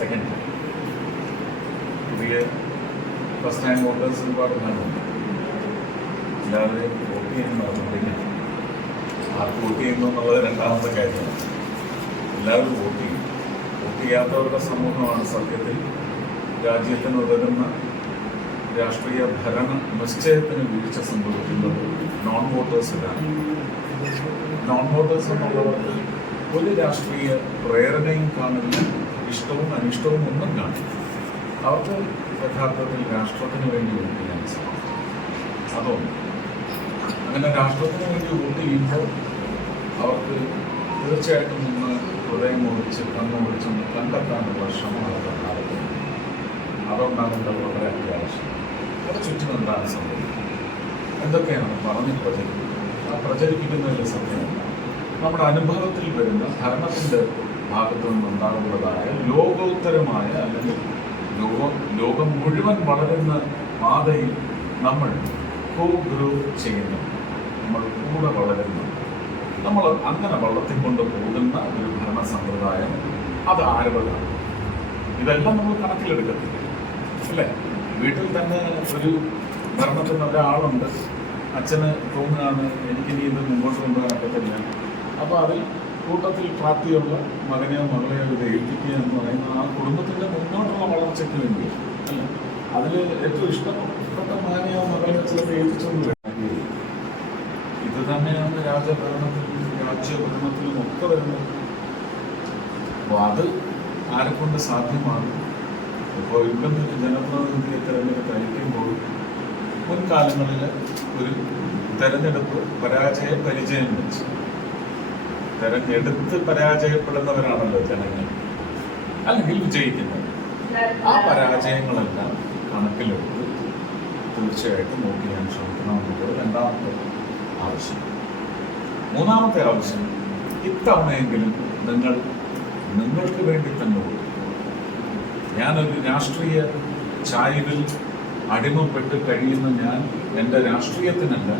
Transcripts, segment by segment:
Second പുതിയ first time voters ഒരുപാട് കാണുന്നുണ്ട് അല്ലാതെ വോട്ട് മറന്നിട്ടില്ല ആർക്ക് വോട്ട് ചെയ്യുന്നു എന്നുള്ളത് രണ്ടാമത്തെ കാര്യമാണ് എല്ലാവരും വോട്ട് ചെയ്യും. വോട്ട് ചെയ്യാത്തവരുടെ സമൂഹമാണ് സത്യത്തിൽ രാജ്യത്തിന് ഉതകുന്ന രാഷ്ട്രീയ ഭരണ നിശ്ചയത്തിന് വീഴ്ച സംഭവിക്കുന്നത് നോൺ വോട്ടേഴ്സിലാണ് നോൺ വോട്ടേഴ്സ് എന്നുള്ളവർക്ക് ഒരു രാഷ്ട്രീയ പ്രേരണയും കാണില്ല. ഇഷ്ടവും അനിഷ്ടവും ഒന്നും കാണില്ല അവർക്ക് യഥാർത്ഥത്തിൽ രാഷ്ട്രത്തിന് വേണ്ടി ചെയ്യാൻ സാധിക്കും അതൊന്നും അങ്ങനെ രാഷ്ട്രത്തിന് വേണ്ടി ചെയ്യുമ്പോൾ അവർക്ക് തീർച്ചയായിട്ടും നിന്ന് ഹൃദയം ഒഴിച്ച് കണ്ണൊഴിച്ച് കണ്ടെത്താനുള്ള ശ്രമം അവർക്ക് നടത്തുന്നു അതുകൊണ്ടാണ് വളരെ അത്യാവശ്യം. അത് ചുറ്റും എന്താണ് സംഭവിക്കുന്നത്? എന്തൊക്കെയാണ് പറഞ്ഞ് പ്രചരിപ്പിക്കുന്നത്? ആ പ്രചരിപ്പിക്കുന്നതിന്റെ സമയം നമ്മുടെ അനുഭവത്തിൽ വരുന്ന ഭരണത്തിന്റെ ഭാഗത്തു നിന്നുണ്ടാകുന്നതായ ലോകോത്തരമായ അല്ലെങ്കിൽ ലോകം ലോകം മുഴുവൻ വളരുന്ന പാതയിൽ നമ്മൾ കോ ഗ്രോ ചെയ്യുന്നു. നമ്മൾ കൂടെ വളരുന്നു. നമ്മൾ അങ്ങനെ വളർത്തിക്കൊണ്ട് പോകുന്ന ഒരു ഭരണ സമ്പ്രദായം അത് ആരവതാണ് ഇതെല്ലാം നമ്മൾ കണക്കിലെടുക്കത്തില്ല. അല്ലേ? വീട്ടിൽ തന്നെ ഒരു ഭരണത്തിന് ഒരാളുണ്ട്. അച്ഛന് തോന്നുകയാണ് എനിക്കിനി ഇത് മുമ്പോട്ട് കൊണ്ടുപോകാൻ പറ്റത്തില്ല അപ്പോൾ അതിൽ കൂട്ടത്തിൽ പ്രാപ്തിയുള്ള മകനെയോ മകളെയോ ഇത് ഏൽപ്പിക്കുക എന്ന് പറയുന്ന ആ കുടുംബത്തിന്റെ മുന്നോട്ടുള്ള വളർച്ചയ്ക്ക് വേണ്ടി അല്ല? അതിൽ ഏറ്റവും ഇഷ്ടപ്പെട്ട മകനെയോ മകളെയോ ചിലപ്പോൾ ഏൽപ്പിച്ചുകൊണ്ട് ഇത് തന്നെയാണ് രാജഭരണത്തിലും രാജ്യഭരണത്തിലും ഒക്കെ വരുന്നത്. അപ്പോൾ അത് ആരെക്കൊണ്ട് സാധ്യമാണ്? ഇപ്പോൾ ഇവിടെ നിന്ന് ജനപ്രതിനിധിയെ തിരഞ്ഞെടുത്ത് അയക്കുമ്പോൾ മുൻകാലങ്ങളിൽ ഒരു തെരഞ്ഞെടുപ്പ് പരാജയ പരിചയം വെച്ച് തെരഞ്ഞെടുത്ത് പരാജയപ്പെടുന്നവരാണല്ലോ ജനങ്ങൾ. അല്ലെങ്കിൽ വിജയിക്കുന്നത്. ആ പരാജയങ്ങളെല്ലാം കണക്കിലെടുത്ത് തീർച്ചയായിട്ടും നോക്കി ഞാൻ ശ്രമിക്കണം എന്നുള്ളത് രണ്ടാമത്തെ ആവശ്യം. മൂന്നാമത്തെ ആവശ്യം ഇത്തവണയെങ്കിലും നിങ്ങൾ നിങ്ങൾക്ക് വേണ്ടി തന്നെ. ഞാനൊരു രാഷ്ട്രീയ ചായവിൽ അടിമപ്പെട്ട് കഴിയുന്ന ഞാൻ എന്റെ രാഷ്ട്രീയത്തിനല്ല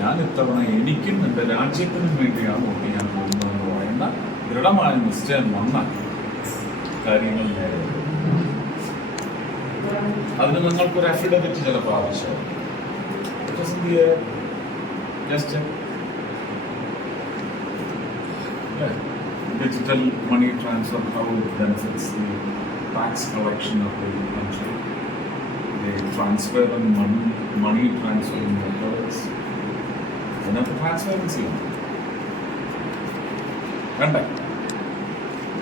ഞാൻ ഇത്തവണ എനിക്കും എന്റെ രാജ്യത്തിനും വേണ്ടിയാണ് വോട്ട് ചെയ്യാൻ പോകുന്നതെന്ന് പറയുന്ന ദൃഢമായ നിശ്ചയം വന്നാൽ കാര്യങ്ങൾ നേരെ. അതിന് നിങ്ങൾക്കൊരു അഫിഡവിറ്റ് ചിലപ്പോൾ ആവശ്യമാണ് money transfer, how it benefits the tax collection of the country, the transfer and money, money transferring methods, അതിനകത്ത് ട്രാൻസ്പെറൻസി ഉണ്ട് വേണ്ടേ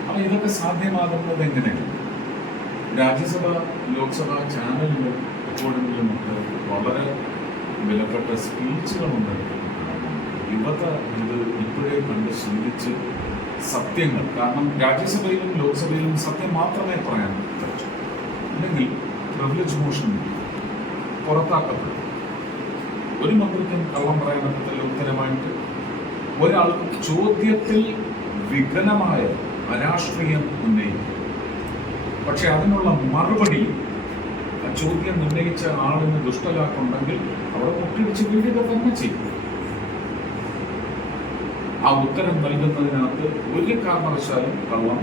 അപ്പൊ ഇതൊക്കെ സാധ്യമാകുന്നത് എങ്ങനെയാണ്? രാജ്യസഭ ലോക്സഭ ചാനലുകൾ എപ്പോഴെങ്കിലും വളരെ വിലപ്പെട്ട സ്പീച്ചുകൾ ഉണ്ടായിരുന്നു യുവത ഇത് ഇപ്പോഴേ കണ്ട് ശീലിച്ച് സത്യങ്ങൾ. കാരണം രാജ്യസഭയിലും ലോക്സഭയിലും സത്യം മാത്രമേ പറയാൻ പറ്റൂ. അല്ലെങ്കിൽ പ്രിവിലേജ് മോഷൻ പുറത്താക്കപ്പെടും. ഒരു മന്ത്രിക്കും കള്ളം പറയാൻ പറ്റത്തില്ല ഉത്തരമായിട്ട്. ഒരാൾ ചോദ്യത്തിൽ വിഘനമായ അരാഷ്ട്രീയം ഉന്നയിക്കും. പക്ഷെ അതിനുള്ള മറുപടി ചോദ്യം ഉന്നയിച്ച ആളിന് ദുഷ്ടലാക്കുണ്ടെങ്കിൽ അവിടെ മുട്ടിടിച്ച് വീഴുക തന്നെ ചെയ്യും. ആ ഉത്തരം നൽകുന്നതിനകത്ത് ഒരു കാരണവശാലും കള്ളം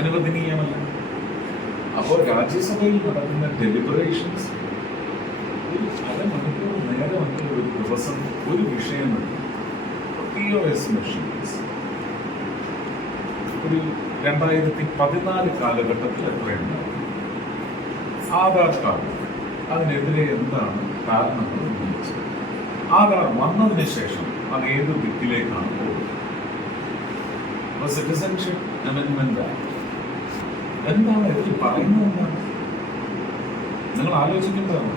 അനുവദനീയമല്ല. അപ്പോൾ രാജ്യസഭയിൽ നടക്കുന്ന ഡെലിബറേഷൻസ് ഒരു അരമണിക്കൂർ നേരമൊക്കെ ഒരു ദിവസം ഒരു വിഷയം പി ഒ എസ് മെഷീൻസ് ഒരു രണ്ടായിരത്തി പതിനാല് കാലഘട്ടത്തിൽ എത്രയുണ്ടാവും ആധാർ കാർഡ്. അതിനെതിരെ എന്താണ് കാരണങ്ങൾ ഉന്നയിച്ചത്? ആധാർ വന്നതിന് ശേഷം അത് ഏത് ദിക്കിലേക്കാണ് പോകുന്നത്? സിറ്റിസൺഷിപ്പ് അമെൻമെന്റ് ആക്ട് എന്താണ് ഇതിൽ പറയുന്നത്? എന്താണ് നിങ്ങൾ ആലോചിക്കേണ്ടതാണ്.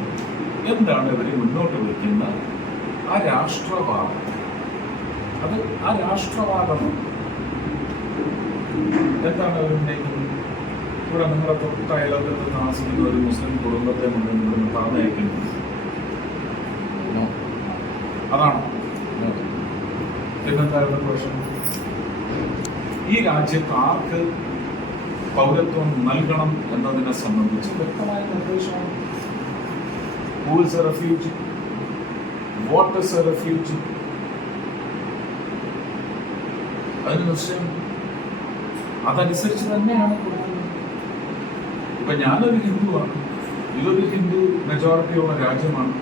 എന്താണ് ഇവർ മുന്നോട്ട് വയ്ക്കുന്ന ആ രാഷ്ട്രവാദം? അത് ആ രാഷ്ട്രവാദം എന്താണ് അവർ ഉന്നയിക്കുന്നത്? ഇവിടെ നിങ്ങളുടെ തൊട്ട അയലോകത്ത് താമസിക്കുന്ന ഒരു മുസ്ലിം കുടുംബത്തെ മുഴുവൻ ഇവിടുന്ന് പറഞ്ഞയക്കുന്നു. അതാണ്? പിന്നെന്തായിരുന്നു പിന്നെന്താ പ്രശ്നം? ഈ രാജ്യത്ത് ആർക്ക് പൗരത്വം നൽകണം എന്നതിനെ സംബന്ധിച്ച് വ്യക്തമായ നിർദ്ദേശമാണ്. Who is a refugee what is a refugee അതിന് നിശ്ചയം അതനുസരിച്ച് തന്നെയാണ് കൊടുക്കുന്നത്. ഇപ്പൊ ഞാനൊരു ഹിന്ദുവാണ് ഇതൊരു ഹിന്ദു മെജോറിറ്റിയുള്ള രാജ്യമാണ്.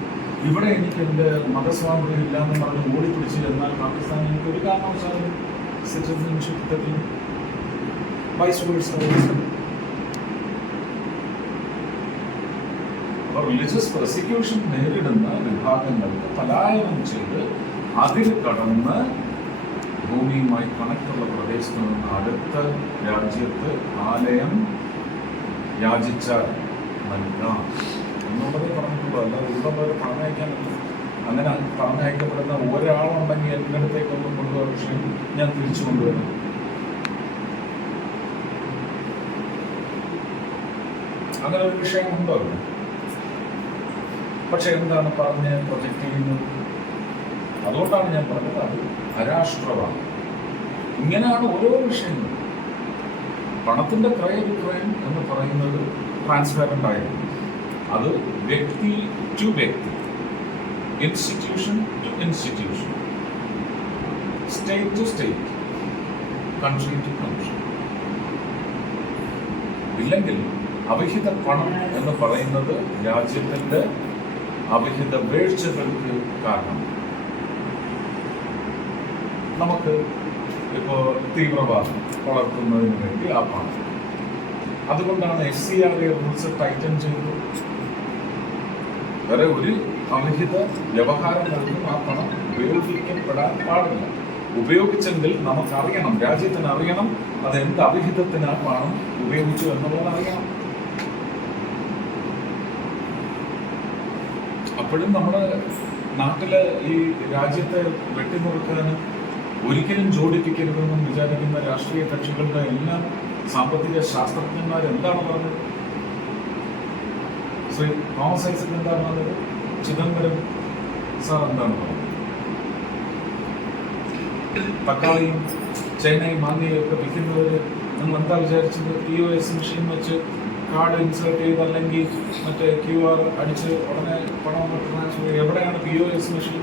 ഇവിടെ എനിക്ക് എന്റെ മതസ്വാതന്ത്ര്യം ഇല്ലാന്ന് പറഞ്ഞ് ഓടിപ്പിടിച്ച് എന്നാൽ പാകിസ്ഥാൻ എനിക്ക് ഒരു കാരണവശാലും സിറ്റിസൺഷിപ്പ് തരും വൈസ് വേഴ്സ അപ്പോൾ റിലീജിയസ് പ്രോസിക്യൂഷൻ നേരിടുന്ന വിഭാഗങ്ങൾക്ക് പലായനം ചെയ്ത് അതിൽ കടന്ന് ഭൂമിയുമായി കണക്റ്റുള്ള പ്രദേശത്ത് നിന്ന് അടുത്ത രാജ്യത്ത് ആലയം യാചിച്ചാൽ നൽകാം എന്നുള്ളത് പറഞ്ഞിട്ടുള്ളൂ അല്ലാതെ ഉള്ളവരെ പറഞ്ഞയക്കാനല്ല അങ്ങനെ പറഞ്ഞയക്കപ്പെടുന്ന ഒരാളുണ്ടെങ്കിൽ എന്റെ അടുത്തേക്കൊന്നും കൊണ്ടുപോകാൻ പക്ഷേ ഞാൻ തിരിച്ചു കൊണ്ടുവരുന്നു അങ്ങനെ ഒരു വിഷയമുണ്ടോ അവിടെ? പക്ഷെ എന്താണ് പറഞ്ഞ് പ്രൊജക്റ്റ് ചെയ്യുന്നത്? അതുകൊണ്ടാണ് ഞാൻ പറഞ്ഞത് അത് അരാഷ്ട്രമാണ് ഇങ്ങനെയാണ് ഓരോ വിഷയങ്ങളും. പണത്തിന്റെ ക്രയവിക്രയം എന്ന് പറയുന്നത് ട്രാൻസ്പാരന്റ് ആയിരുന്നു. അത് വ്യക്തി ടു വ്യക്തി institution to institution state to state country to country ഇല്ലെങ്കിൽ അവിഹിത പണം എന്ന് പറയുന്നത് രാജ്യത്തിന്റെ അവിഹിത വീഴ്ചകൾക്ക് കാരണം. നമുക്ക് ഇപ്പോ തീവ്രവാദം വളർത്തുന്നതിന് വേണ്ടി ആ പണം. അതുകൊണ്ടാണ് S C R rules tighten ചെയ്തത്. വേറെ ഒരു അവിഹിത വ്യവഹാരങ്ങൾക്കും ആ പണം ഉപയോഗിക്കപ്പെടാൻ പാടില്ല. ഉപയോഗിച്ചെങ്കിൽ നമുക്കറിയണം രാജ്യത്തിന് അറിയണം അത് എന്ത് അവിഹിതത്തിനാണ് പണം ഉപയോഗിച്ചു എന്നുള്ളത് അറിയണം അപ്പോഴും നമ്മുടെ നാട്ടിലെ ഈ രാജ്യത്തെ വെട്ടിമുറുക്കാനും ഒരിക്കലും ജോഡിപ്പിക്കരുതെന്നും വിചാരിക്കുന്ന രാഷ്ട്രീയ കക്ഷികളുടെ എല്ലാ സാമ്പത്തിക ശാസ്ത്രജ്ഞന്മാർ എന്താണ് പറഞ്ഞത്? ശ്രീ തോമസ് ഐസക് എന്താണ് പറഞ്ഞത്? ചിദംബരം സാർ എന്താണ് പറഞ്ഞത്? തക്കാളിയും ചൈനയും മാങ്ങയും ഒക്കെ വിൽക്കുന്നവര് നിങ്ങൾ എന്താ വിചാരിച്ചത്? പി ഒ എസ് മെഷീൻ വെച്ച് കാർഡ് ഇൻസേർട്ട് ചെയ്ത് അല്ലെങ്കിൽ മറ്റേ ക്യു ആർ അടിച്ച് ഉടനെ പണം ട്രാൻസ്ഫർ ചെയ്ത് എവിടെയാണ് പി ഒ എസ് മെഷീൻ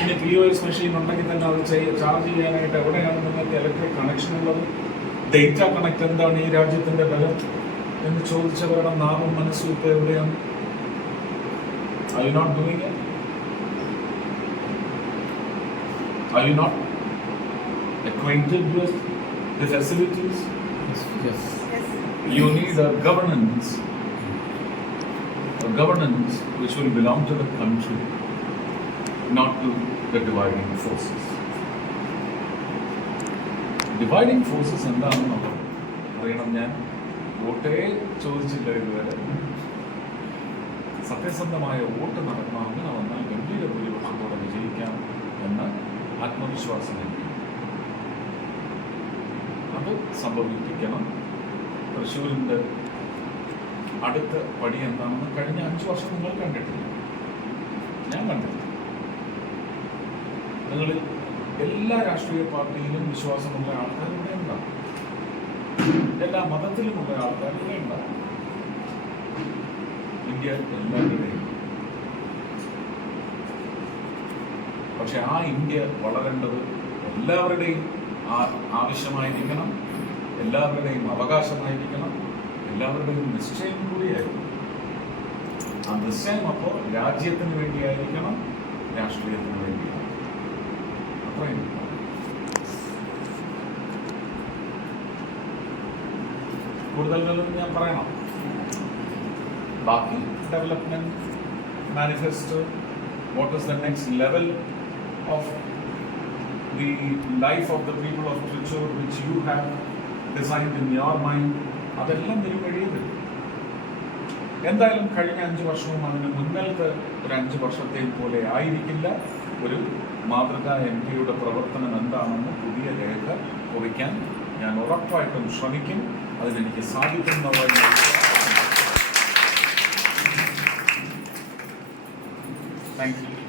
ഇനി പി ഒ എസ് മെഷീൻ ഉണ്ടെങ്കിൽ തന്നെ അത് ചാർജ് ചെയ്യാനായിട്ട് എവിടെയാണ് നിങ്ങൾക്ക് ഇലക്ട്രിക് കണക്ഷൻ ഉള്ളത്? ഡേറ്റ കണക്ട് എന്താണ് ഈ രാജ്യത്തിന്റെ ബലം? എന്ന് ചോദിച്ചവരുടെ നാമം മനസ്സും ഇപ്പൊ എവിടെയാണ്? I not doing I not acquainted with the facilities? Yes. You need a governance, a governance which will belong to the country, not to the dividing forces. Dividing forces എന്താണെന്നുള്ളത് അറിയണം ഞാൻ? വോട്ടേ ചോദിച്ചില്ല ഇതുവരെ. സത്യസന്ധമായ വോട്ട് നടക്കണമെങ്കിൽ അങ്ങനെ വന്നാൽ ഗംഭീര ഭൂരിപക്ഷത്തോടെ വിജയിക്കാം എന്ന ആത്മവിശ്വാസം എനിക്ക് അത് സംഭവിപ്പിക്കണം. തൃശ്ശൂരിന്റെ അടുത്ത പടി എന്താണെന്ന് കഴിഞ്ഞ അഞ്ച് വർഷം നിങ്ങൾ കണ്ടിട്ടില്ല. ഞാൻ കണ്ടിട്ടില്ല. നിങ്ങളിൽ എല്ലാ രാഷ്ട്രീയ പാർട്ടിയിലും വിശ്വാസമുള്ള ആൾക്കാർ ഇവിടെ ഉണ്ടാവും. എല്ലാ മതത്തിലുമുള്ള ആൾക്കാർ ഇവിടെ ഉണ്ടാവും. ഇന്ത്യ എല്ലാവരുടെയും. പക്ഷെ ആ ഇന്ത്യ വളരേണ്ടത് എല്ലാവരുടെയും ആവശ്യമായിരിക്കണം എല്ലാവരുടെയും അവകാശമായിരിക്കണം. എല്ലാവരുടെയും നിശ്ചയം കൂടിയായിരിക്കണം. ആ നിശ്ചയം അപ്പോൾ രാജ്യത്തിന് വേണ്ടിയായിരിക്കണം രാഷ്ട്രീയത്തിന് വേണ്ടിയാണ് അത്രയും കൂടുതൽ ഞാൻ പറയണം. ബാക്കി development manifesto what is the next level of the life of the people of Trichur which you have designed in your mind അതെല്ലാം വരും വഴിയത് എന്തായാലും കഴിഞ്ഞ അഞ്ച് വർഷവും അതിന് മുന്നിലത്തെ ഒരു അഞ്ച് വർഷത്തെ പോലെ ആയിരിക്കില്ല. ഒരു മാതൃകാ എം പിയുടെ പ്രവർത്തനം എന്താണെന്ന് പുതിയ രേഖ കുറിക്കാൻ ഞാൻ ഉറപ്പായിട്ടും ശ്രമിക്കും. അതിനെനിക്ക് സാധിക്കുന്നതായി താങ്ക് യു